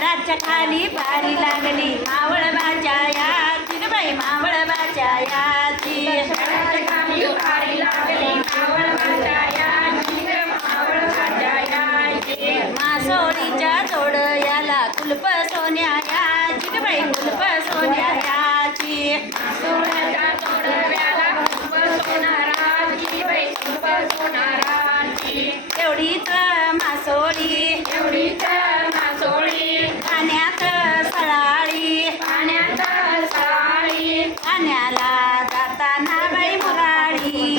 झाडाच्या खाली भारी लागली. मावळ भाज्या चिरबाई मावळ भाज्या याची. खाली भारी लागली. कुलप सोन्या या चिकबाई कुलप सोन्या Thank you.